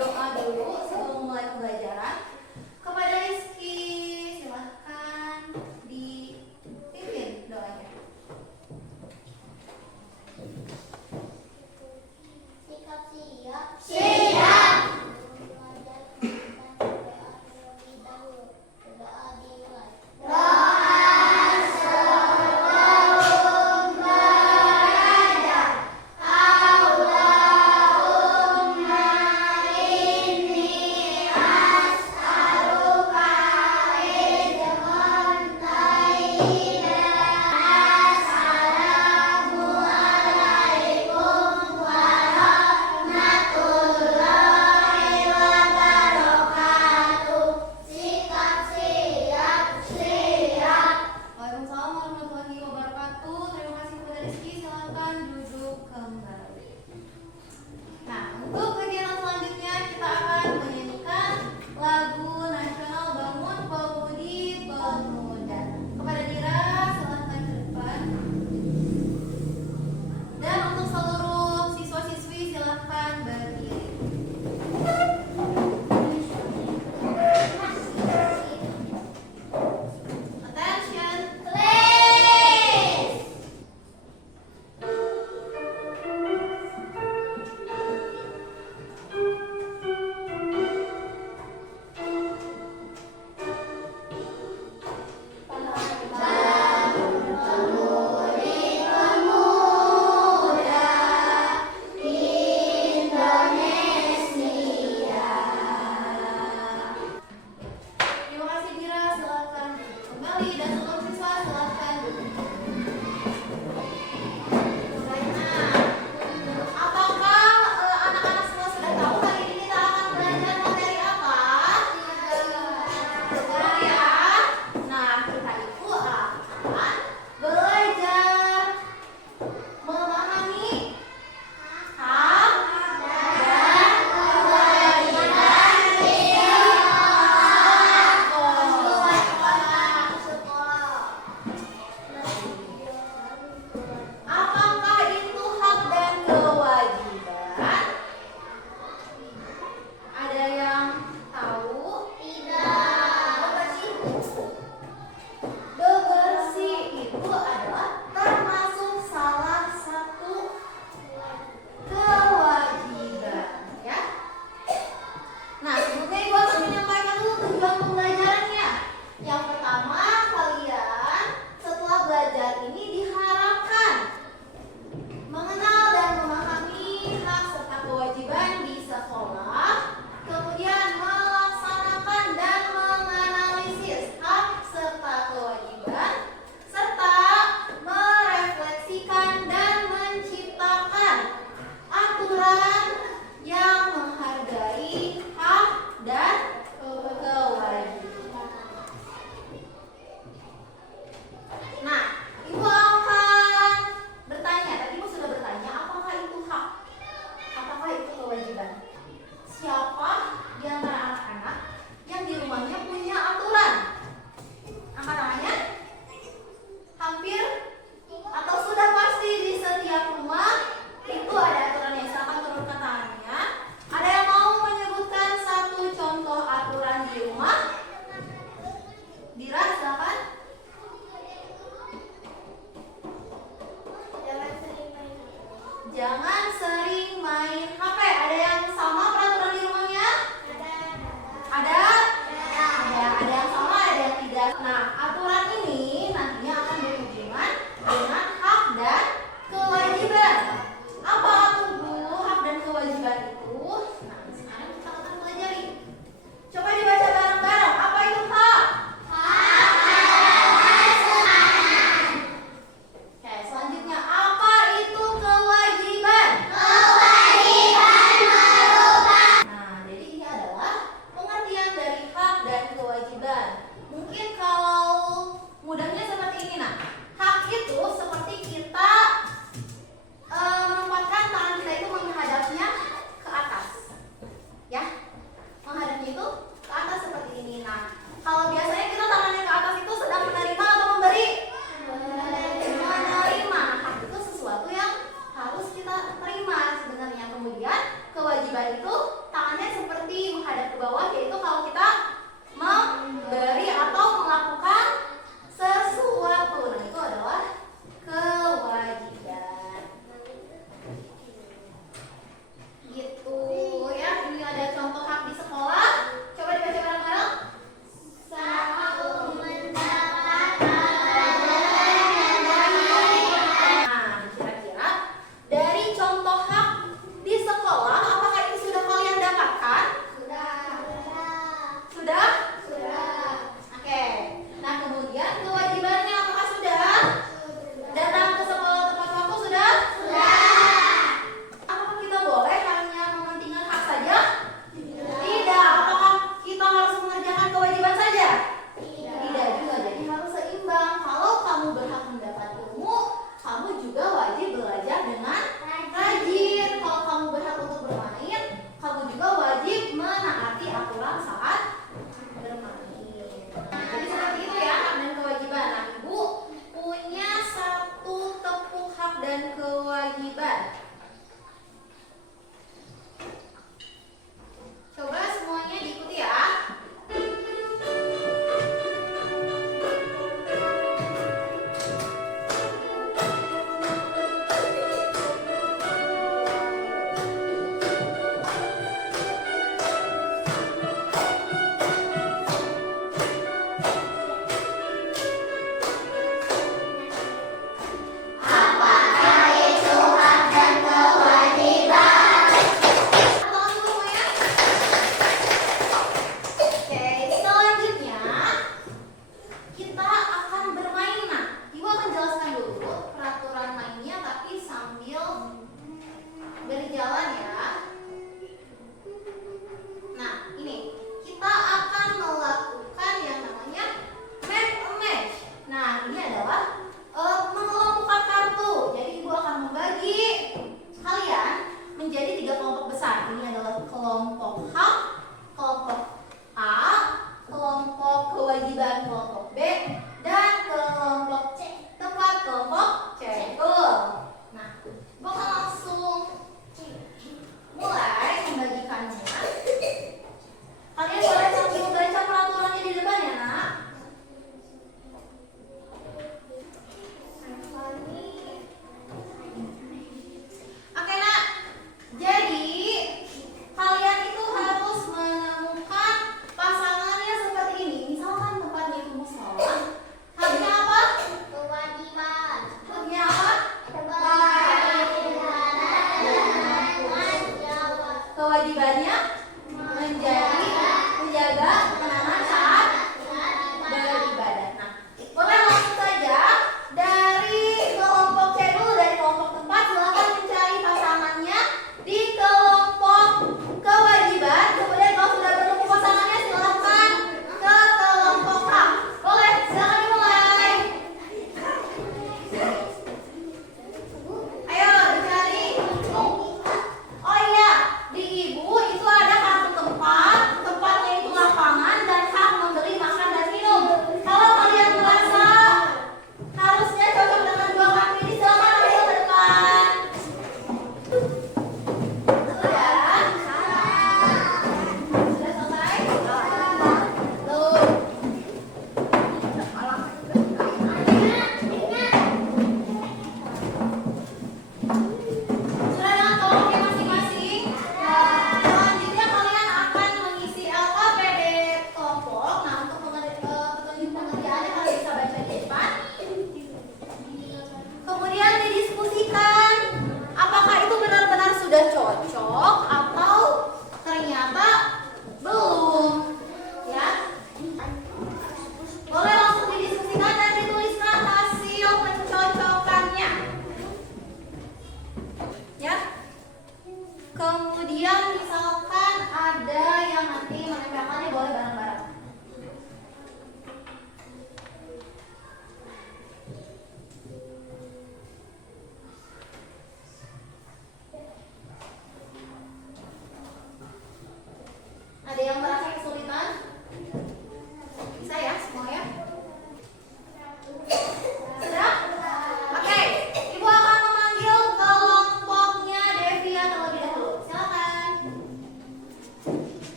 doa dulu sebelum mulai pembelajaran. Kepada Rizky, silahkan dipimpin doanya. Sikap siap. Siap. Mengajar kita berdoa terlebih dahulu. Berdoa dimulai. Allahumma inni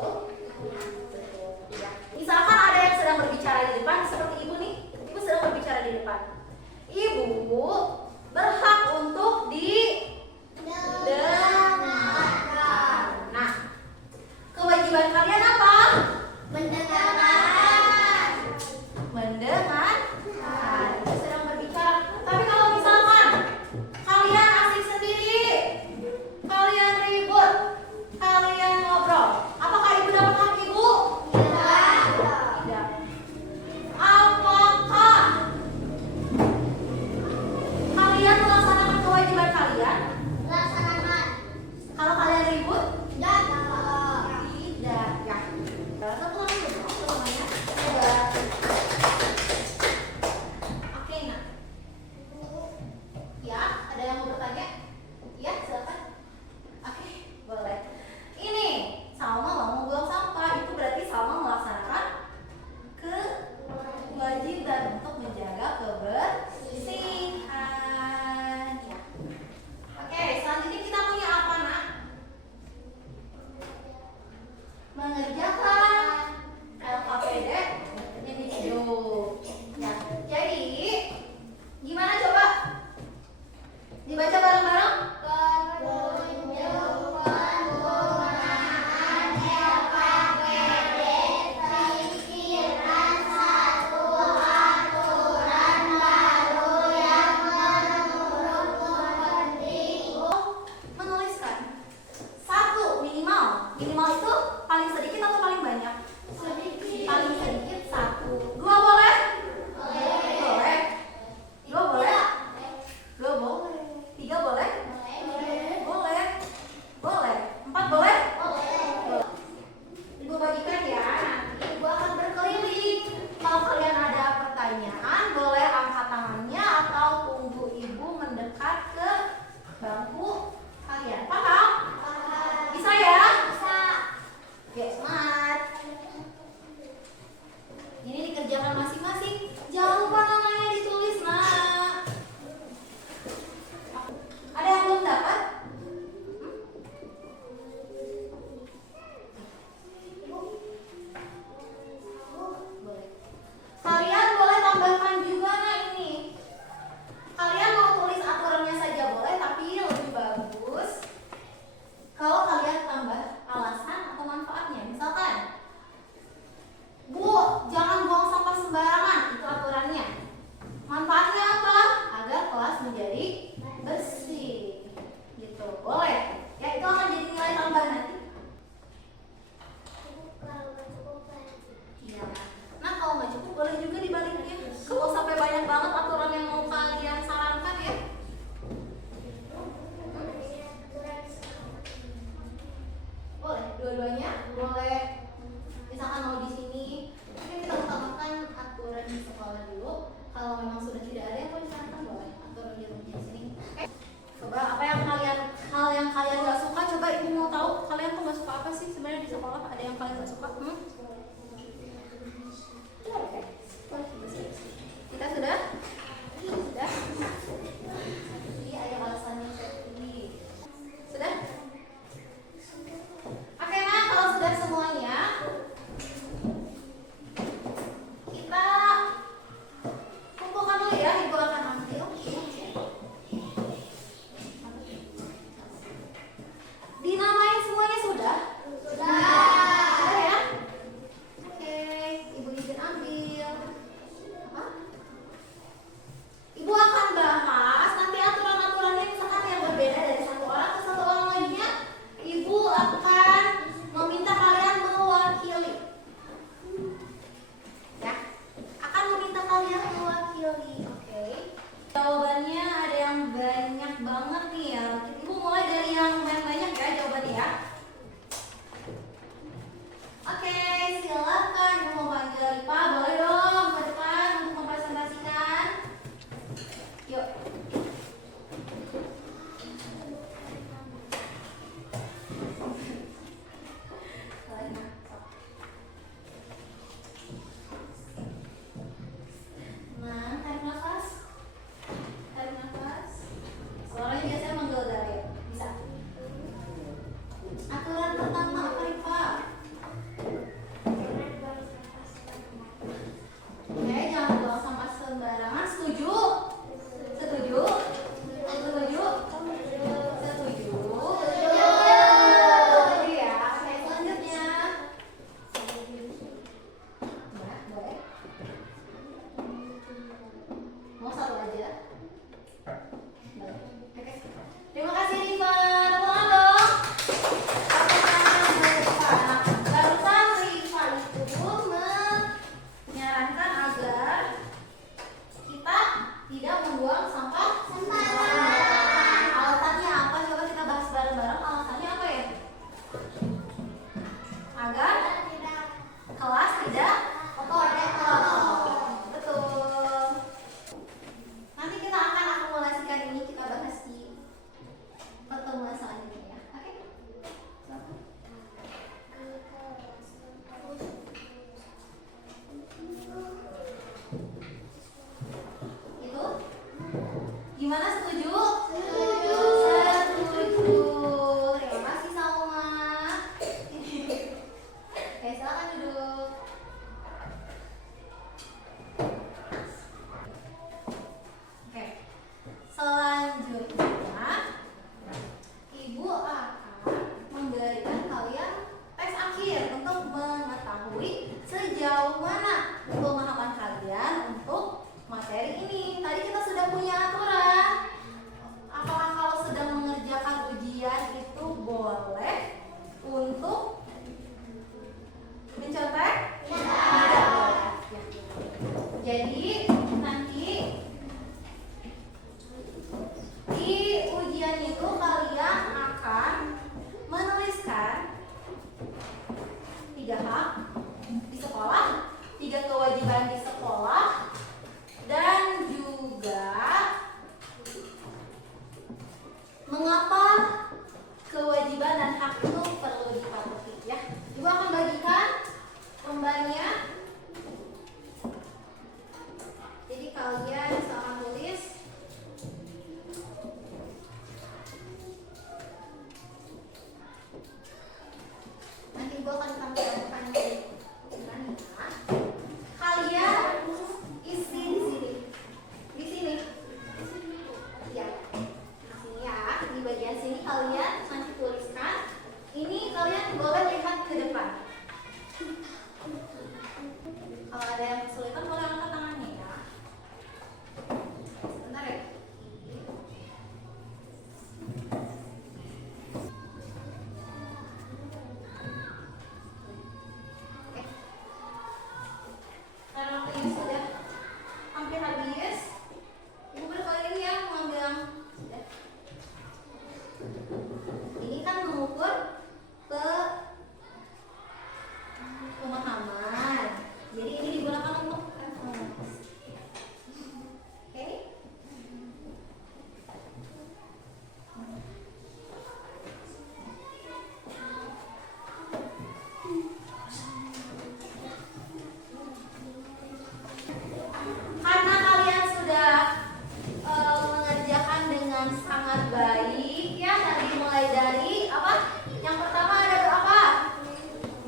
Betul? Betul. Ya. Misalkan ada yang sedang berbicara di depan, seperti ibu nih. Ibu sedang berbicara di depan. Ibu berhak untuk didengarkan. Nah, kewajiban kalian apa? Mendengarkan. Mendengarkan. Ibu sedang berbicara. Tapi kalau misalkan kalian asik sendiri, kalian ribut, kalian ngobrol, apakah ibu dapat hak ibu? Tidak. Apakah kalian melaksanakan kewajiban kalian? Laksanakan. Kalau kalian ribut? Tidak. Tidak. Ya. Satu lagi dong, semuanya. Coba. Oke, nah. Ya, ada yang mau bertanya? Ya, silakan. Oke, boleh. Ini Salma mau buang sampah, itu berarti Salma melaksanakan kewajiban untuk menjaga kebersihan. Ya. Oke, selanjutnya kita punya apa, Nak? Mengerjakan LKPD individu. Ya, jadi gimana coba? Dibaca bareng-bareng? Penunjukan penggunaan LKPD, pikiran satu aturan baru yang menurutku penting. Menuliskan satu minimal. Minimal itu paling sedikit atau paling banyak? Paling sedikit satu. Dua boleh? Boleh. Dua boleh? Dua boleh. Tiga boleh? Boleh. Boleh. Empat boleh? Ibu bagikan ya. Nanti ibu akan berkeliling. Kalau kalian ada pertanyaan, boleh angkat tangannya atau tunggu ibu mendekat ke bangku kalian. Paham? Bisa ya? Oke, semangat. Ini dikerjakan masing-masing. Jangan lupa namanya ditulis, Nak. Ada yang belum dapat? Boleh. Kalian boleh tambahkan juga, Nah, ini. Kalian mau tulis aturannya saja boleh, tapi lebih bagus kalau kalian tambah alasan atau manfaatnya. Misalkan, Bu, jangan buang sampah sembarangan, itu aturannya. Manfaatnya apa? Agar kelas menjadi bersih. Gitu. Boleh. Ya, itu akan jadi nilai tambah nanti. Iya. Nah, kalau nggak cukup boleh juga dibaliknya. Kalau sampai banyak banget aturan yang mau kalian sarankan ya. Boleh, dua-duanya boleh. Misalkan mau di sini, mungkin kita utamakan aturan di sekolah dulu. Kalau memang sudah tidak ada yang mau disarankan, boleh aturan di rumah di sini. Oke. Coba apa yang hal yang kalian nggak suka, coba ibu mau tahu kalian tuh nggak suka apa sih sebenarnya di sekolah? Ada yang kalian nggak suka? Oke. Kita sudah? Sudah? Ini ada alasannya seperti sudah? Oke, nah kalau sudah semuanya, kita kumpulkan dulu ya. Ibu akan ambil. Dinamain semuanya sudah? Sudah ya? pemahaman kalian untuk materi ini. Tadi kita sudah punya aturan. Apakah kalau sedang mengerjakan ujian itu boleh untuk mencontek? Tidak boleh. Ya. Jadi nanti di ujian itu kalian akan menuliskan 3 hak di sekolah, 3 kewajiban di sekolah, dan juga mengapa kewajiban dan hak itu perlu dipatuhi ya. Ibu akan bagikan lembarnya. Jadi kalian bisa akan tulis nanti ibu akan tampilkan di sini ya. Kalian isi di sini. Di sini. Ya. Di sini ya. Di bagian sini kalian nanti tuliskan. Ini kalian boleh lihat ke depan. Kalau ada yang kesulitan boleh angkat tangannya ya. Sebentar ya. Karena waktunya sudah hampir habis, ibu berkali ini ya mengambil sudah. Ini kan mengukur ke pemahaman. Jadi ini digunakan untuk oke. Karena kalian sudah mengerjakan dengan sangat baik ya, tadi mulai dari apa? Yang pertama ada berapa?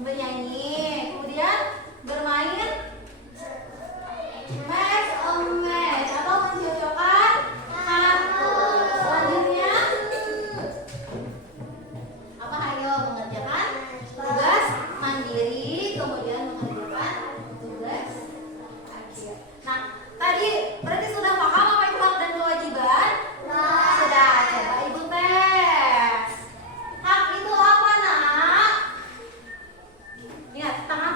Bernyanyi, kemudian bermain match atau mencocokkan kartu. Selanjutnya apa? Ayo mengerjakan tugas mandiri, kemudian mengerjakan tugas akhir. Nah, tadi berarti sudah paham apa itu hak dan kewajiban? Sudah. Coba ibu tes. Hak itu apa, nak? Lihat tangan